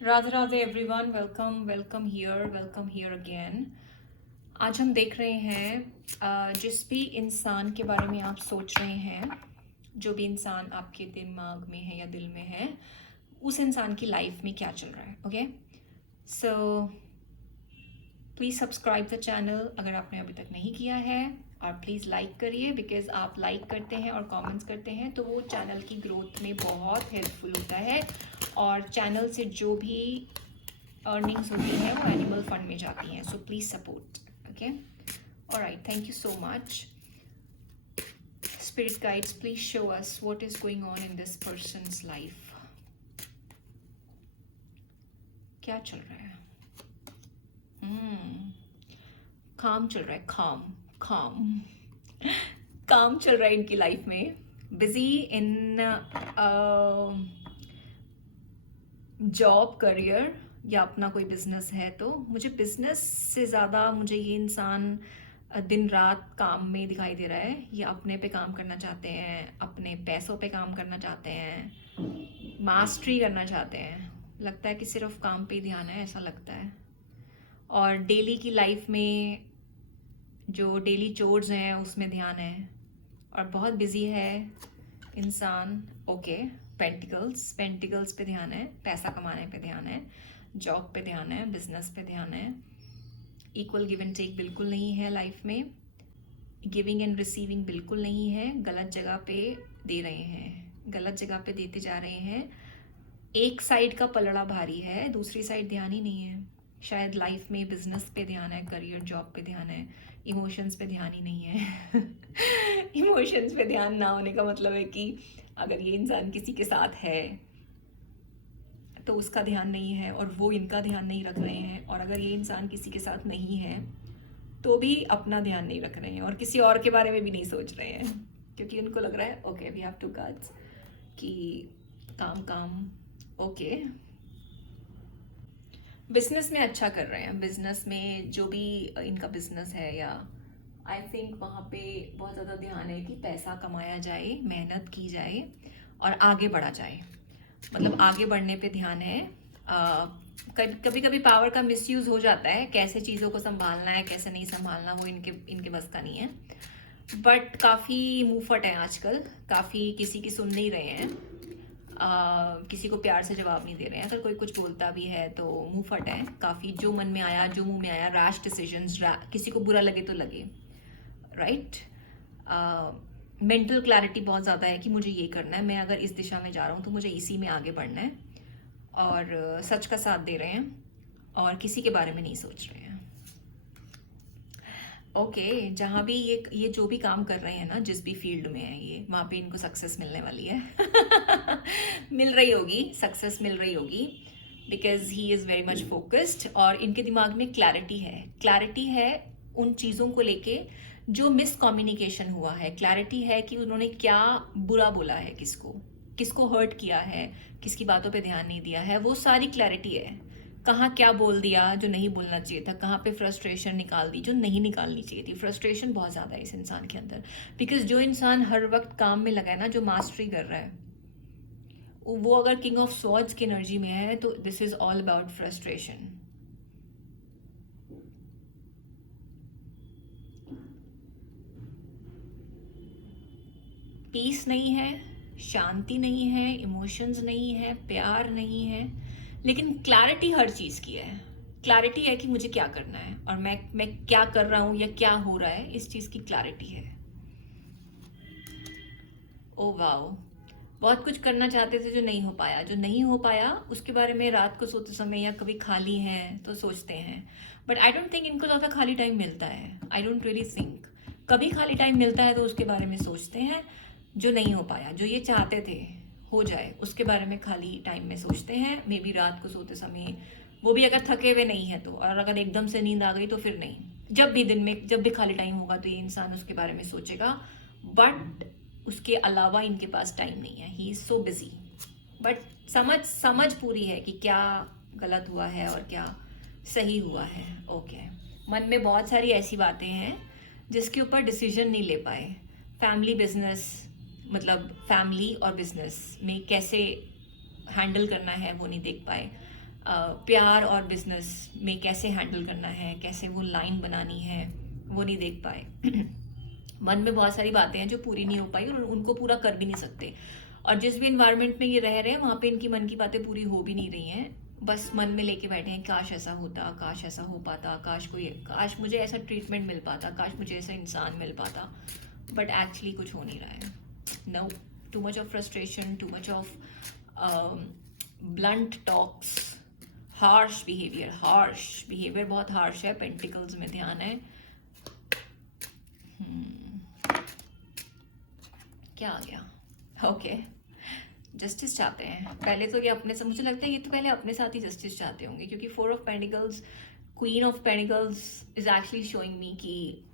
Radhe Radhe everyone, welcome here again. आज हम देख रहे हैं जिस भी इंसान के बारे में आप सोच रहे हैं, जो भी इंसान आपके दिमाग में है या दिल में है, उस इंसान की लाइफ में क्या चल रहा है। Okay, so please subscribe the channel अगर आपने अभी तक नहीं किया है, और प्लीज़ लाइक करिए, बिकॉज आप लाइक करते हैं और कमेंट्स करते हैं तो वो चैनल की ग्रोथ में बहुत हेल्पफुल होता है, और चैनल से जो भी अर्निंग्स होती हैं वो एनिमल फंड में जाती हैं। So please support. Okay, alright, thank you so much. Spirit guides, please show us what is going on in this persons life. क्या चल रहा है? काम चल रहा है, काम काम काम चल रहा है इनकी लाइफ में। बिजी इन जॉब, करियर, या अपना कोई बिजनेस है। तो मुझे बिजनेस से ज़्यादा मुझे ये इंसान दिन रात काम में दिखाई दे रहा है। ये अपने पे काम करना चाहते हैं, अपने पैसों पे काम करना चाहते हैं, मास्टरी करना चाहते हैं। लगता है कि सिर्फ काम पे ही ध्यान है, ऐसा लगता है। और डेली की लाइफ में जो डेली चोर्स हैं उसमें ध्यान है, और बहुत बिजी है इंसान। ओके, पेंटिकल्स पेंटिकल्स पे ध्यान है, पैसा कमाने पे ध्यान है, जॉब पे ध्यान है, बिजनेस पे ध्यान है। इक्वल गिव एंड टेक बिल्कुल नहीं है लाइफ में, गिविंग एंड रिसीविंग बिल्कुल नहीं है। गलत जगह पे दे रहे हैं, गलत जगह पे देते जा रहे हैं। एक साइड का पलड़ा भारी है, दूसरी साइड ध्यान ही नहीं है। शायद लाइफ में बिजनेस पे ध्यान है, करियर जॉब पे ध्यान है, इमोशंस पे ध्यान ही नहीं है। इमोशंस पे ध्यान ना होने का मतलब है कि अगर ये इंसान किसी के साथ है तो उसका ध्यान नहीं है, और वो इनका ध्यान नहीं रख रहे हैं। और अगर ये इंसान किसी के साथ नहीं है तो भी अपना ध्यान नहीं रख रहे हैं, और किसी और के बारे में भी नहीं सोच रहे हैं, क्योंकि उनको लग रहा है okay we have to guts कि काम काम। ओके, बिजनेस में अच्छा कर रहे हैं। बिजनेस में जो भी इनका बिजनेस है, या आई थिंक वहाँ पे बहुत ज़्यादा ध्यान है कि पैसा कमाया जाए, मेहनत की जाए और आगे बढ़ा जाए। मतलब आगे बढ़ने पे ध्यान है। कभी कभी पावर का मिसयूज हो जाता है, कैसे चीज़ों को संभालना है कैसे नहीं संभालना वो इनके इनके बस का नहीं है। बट काफ़ी मुंहफट है आजकल, काफ़ी किसी की सुन नहीं रहे हैं। किसी को प्यार से जवाब नहीं दे रहे हैं। अगर कोई कुछ बोलता भी है तो मुंह फट है काफ़ी, जो मन में आया जो मुंह में आया, रैश डिसीजंस, किसी को बुरा लगे तो लगे, राइट। मेंटल क्लैरिटी बहुत ज़्यादा है कि मुझे ये करना है, मैं अगर इस दिशा में जा रहा हूँ तो मुझे इसी में आगे बढ़ना है। और सच का साथ दे रहे हैं और किसी के बारे में नहीं सोच रहे हैं। ओके, जहाँ भी ये जो भी काम कर रहे हैं ना, जिस भी फील्ड में है ये, वहाँ पे इनको सक्सेस मिलने वाली है। मिल रही होगी, सक्सेस मिल रही होगी, because he is very much focused. और इनके दिमाग में क्लैरिटी है उन चीज़ों को लेके जो मिस कम्युनिकेशन हुआ है। क्लैरिटी है कि उन्होंने क्या बुरा बोला है, किसको किसको हर्ट किया है, किसकी बातों पे ध्यान नहीं दिया है, वो सारी क्लैरिटी है। कहाँ क्या बोल दिया जो नहीं बोलना चाहिए था, कहाँ पे फ्रस्ट्रेशन निकाल दी जो नहीं निकालनी चाहिए थी। फ्रस्ट्रेशन बहुत ज़्यादा है इस इंसान के अंदर, बिकॉज जो इंसान हर वक्त काम में लगा है ना, जो मास्टरी कर रहा है, वो अगर किंग ऑफ स्वॉर्ड्स की एनर्जी में है तो this is all about frustration. Peace नहीं है, शांति नहीं है, इमोशंस नहीं है, प्यार नहीं है, लेकिन क्लैरिटी हर चीज़ की है। क्लैरिटी है कि मुझे क्या करना है, और मैं क्या कर रहा हूँ या क्या हो रहा है, इस चीज़ की क्लैरिटी है। ओ वाओ, बहुत कुछ करना चाहते थे जो नहीं हो पाया। जो नहीं हो पाया उसके बारे में रात को सोते समय या कभी खाली हैं तो सोचते हैं। बट आई डोंट थिंक इनको ज़्यादा खाली टाइम मिलता है। आई डोंट रियली थिंक कभी खाली टाइम मिलता है तो उसके बारे में सोचते हैं। जो नहीं हो पाया, जो ये चाहते थे हो जाए, उसके बारे में खाली टाइम में सोचते हैं। मे बी रात को सोते समय, वो भी अगर थके हुए नहीं है तो, और अगर एकदम से नींद आ गई तो फिर नहीं। जब भी दिन में जब भी खाली टाइम होगा तो ये इंसान उसके बारे में सोचेगा। बट उसके अलावा इनके पास टाइम नहीं है, he is so busy. But समझ समझ पूरी है कि क्या गलत हुआ है और क्या सही हुआ है। ओके, मन में बहुत सारी ऐसी बातें हैं जिसके ऊपर डिसीजन नहीं ले पाए। फैमिली बिजनेस, मतलब फैमिली और बिजनेस में कैसे हैंडल करना है वो नहीं देख पाए। प्यार और बिजनेस में कैसे हैंडल करना है, कैसे वो लाइन बनानी है, वो नहीं देख पाए। मन में बहुत सारी बातें हैं जो पूरी नहीं हो पाई और उनको पूरा कर भी नहीं सकते। और जिस भी इन्वायरमेंट में ये रह रहे हैं वहाँ पे इनकी मन की बातें पूरी हो भी नहीं रही हैं, बस मन में लेके बैठे हैं काश ऐसा होता, काश ऐसा हो पाता, काश मुझे ऐसा ट्रीटमेंट मिल पाता, काश मुझे ऐसा इंसान मिल पाता। बट एक्चुअली कुछ हो नहीं रहा है। No, too much of frustration, too much of blunt talks, harsh behaviour बहुत हार्श है। पेंटिकल्स में ध्यान है। क्या आ गया? ओके, जस्टिस चाहते हैं। पहले तो ये अपने से, मुझे लगता है ये तो पहले अपने साथ ही जस्टिस चाहते होंगे, क्योंकि 4 of pentacles, queen of pentacles is actually showing me कि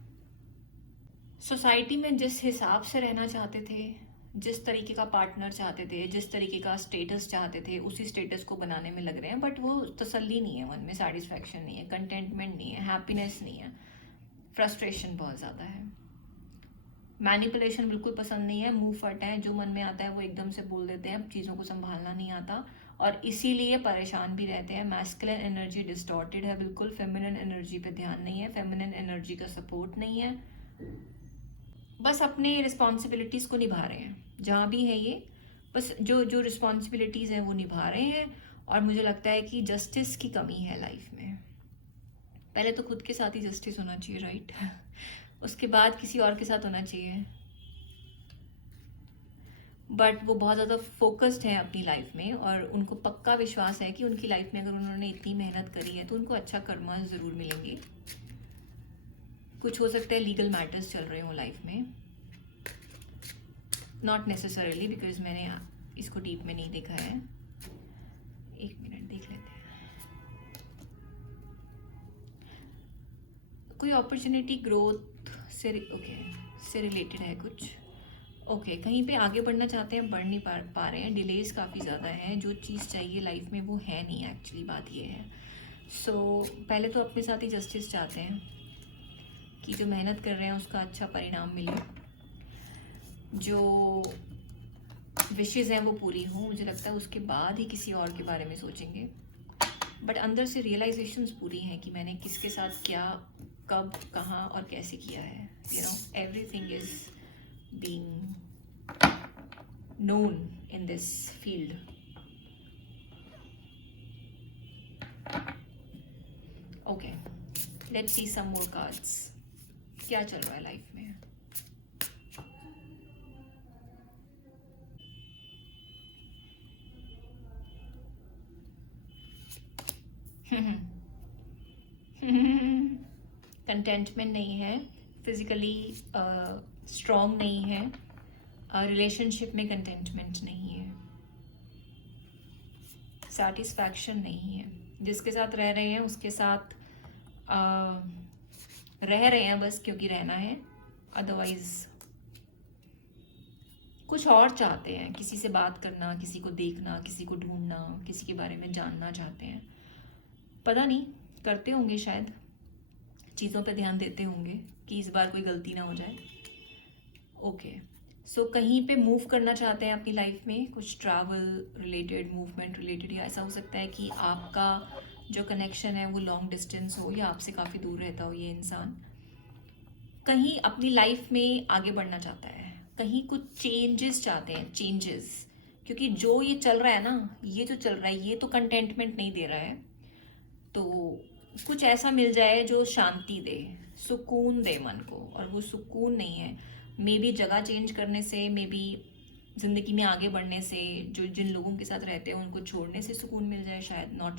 सोसाइटी में जिस हिसाब से रहना चाहते थे, जिस तरीके का पार्टनर चाहते थे, जिस तरीके का स्टेटस चाहते थे, उसी स्टेटस को बनाने में लग रहे हैं। बट वो तसल्ली नहीं है, मन में सेटिस्फैक्शन नहीं है, कंटेंटमेंट नहीं है, हैप्पीनेस नहीं है, फ्रस्ट्रेशन बहुत ज़्यादा है। मैनिपुलेशन बिल्कुल पसंद नहीं है, मुंह फट है, जो मन में आता है वो एकदम से बोल देते हैं, चीज़ों को संभालना नहीं आता और इसीलिए परेशान भी रहते हैं। मैस्कुलिन एनर्जी डिस्टॉर्टेड है बिल्कुल, फेमिनिन एनर्जी पे ध्यान नहीं है, फेमिनिन एनर्जी का सपोर्ट नहीं है। बस अपने रिस्पॉन्सिबिलिटीज़ को निभा रहे हैं जहाँ भी है ये, बस जो जो रिस्पॉन्सिबिलिटीज़ हैं वो निभा रहे हैं। और मुझे लगता है कि जस्टिस की कमी है लाइफ में। पहले तो खुद के साथ ही जस्टिस होना चाहिए, राइट? उसके बाद किसी और के साथ होना चाहिए। बट वो बहुत ज़्यादा फोकस्ड है अपनी लाइफ में और उनको पक्का विश्वास है कि उनकी लाइफ में अगर उन्होंने इतनी मेहनत करी है तो उनको अच्छा कर्मा ज़रूर मिलेंगे। कुछ हो सकता है लीगल मैटर्स चल रहे हो लाइफ में, नॉट नेसेसरली, बिकॉज मैंने इसको डीप में नहीं देखा है। एक मिनट देख लेते हैं। कोई अपॉर्चुनिटी ग्रोथ से से रिलेटेड है कुछ। ओके, कहीं पे आगे बढ़ना चाहते हैं, बढ़ नहीं पा रहे हैं, डिलेज काफ़ी ज़्यादा हैं, जो चीज़ चाहिए लाइफ में वो है नहीं। एक्चुअली बात ये है। सो पहले तो अपने साथ ही जस्टिस चाहते हैं कि जो मेहनत कर रहे हैं उसका अच्छा परिणाम मिले, जो विशेज़ हैं वो पूरी हों। मुझे लगता है उसके बाद ही किसी और के बारे में सोचेंगे। बट अंदर से रियलाइजेशंस पूरी हैं कि मैंने किसके साथ क्या, कब, कहाँ और कैसे किया है। You know, everything is being known in this field. Okay, let's see some more cards. क्या चल रहा है लाइफ में? कंटेंटमेंट नहीं है, फिजिकली स्ट्रॉन्ग नहीं है, रिलेशनशिप में कंटेंटमेंट नहीं है, सेटिस्फैक्शन नहीं है। जिसके साथ रह रहे हैं उसके साथ रह रहे हैं बस क्योंकि रहना है, अदरवाइज कुछ और चाहते हैं। किसी से बात करना, किसी को देखना, किसी को ढूंढना, किसी के बारे में जानना चाहते हैं। पता नहीं, करते होंगे शायद, चीज़ों पे ध्यान देते होंगे कि इस बार कोई गलती ना हो जाए। ओके, सो कहीं पे मूव करना चाहते हैं अपनी लाइफ में, कुछ ट्रैवल रिलेटेड, मूवमेंट रिलेटेड, या ऐसा हो सकता है कि आपका जो कनेक्शन है वो लॉन्ग डिस्टेंस हो या आपसे काफ़ी दूर रहता हो ये इंसान। कहीं अपनी लाइफ में आगे बढ़ना चाहता है, कहीं कुछ चेंजेस चाहते हैं, चेंजेस, क्योंकि जो ये चल रहा है ना, ये जो चल रहा है ये तो कंटेंटमेंट नहीं दे रहा है। तो कुछ ऐसा मिल जाए जो शांति दे, सुकून दे मन को, और वो सुकून नहीं है। मे बी जगह चेंज करने से, मे बी ज़िंदगी में आगे बढ़ने से, जो जिन लोगों के साथ रहते हैं उनको छोड़ने से सुकून मिल जाए शायद, नॉट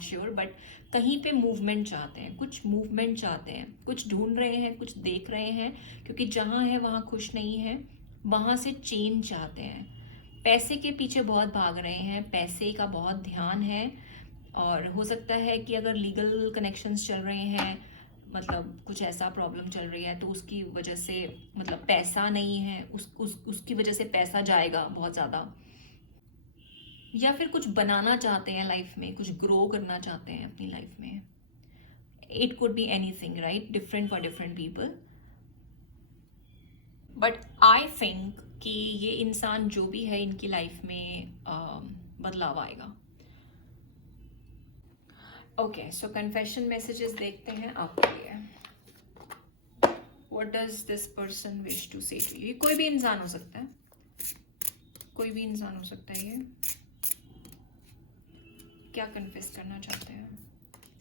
श्योर। बट कहीं पे मूवमेंट चाहते हैं, कुछ मूवमेंट चाहते हैं, कुछ ढूंढ रहे हैं, कुछ देख रहे हैं, क्योंकि जहाँ है वहाँ खुश नहीं है, वहाँ से चेंज चाहते हैं। पैसे के पीछे बहुत भाग रहे हैं, पैसे का बहुत ध्यान है, और हो सकता है कि अगर लीगल कनेक्शंस चल रहे हैं, मतलब कुछ ऐसा प्रॉब्लम चल रही है तो उसकी वजह से, मतलब पैसा नहीं है, उसकी वजह से पैसा जाएगा बहुत ज़्यादा, या फिर कुछ बनाना चाहते हैं लाइफ में, कुछ ग्रो करना चाहते हैं अपनी लाइफ में। It could be anything, right? Different for different people. But I think कि ये इंसान जो भी है, इनकी लाइफ में बदलाव आएगा। ओके, सो कन्फेशन मैसेजेस देखते हैं आपके लिए. What does this person wish to say to you? कोई भी इंसान हो सकता है, कोई भी इंसान हो सकता है. ये क्या कन्फेस करना चाहते हैं?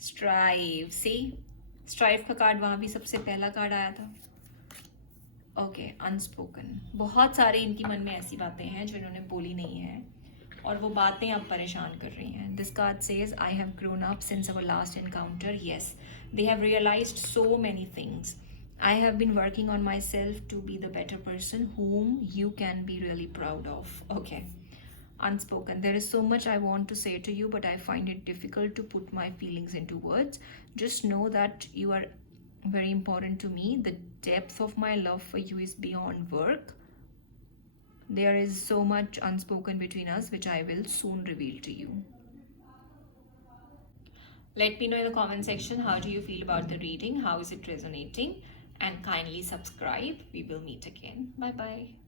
स्ट्राइव. सी, स्ट्राइव का कार्ड वहां भी सबसे पहला कार्ड आया था. Okay, unspoken. बहुत सारे इनकी मन में ऐसी बातें हैं जो इन्होंने बोली नहीं है और वो बातें अब परेशान कर रही हैं. This card says I have grown up since our last encounter. Yes, they have realised so many things. I have been working on myself to be the better person whom you can be really proud of. Okay. Unspoken. There is so much I want to say to you, but I find it difficult to put my feelings into words. Just know that you are very important to me. The depth of my love for you is beyond work. There is so much unspoken between us, which I will soon reveal to you. Let me know in the comment section, how do you feel about the reading? How is it resonating? And kindly subscribe. We will meet again. Bye bye.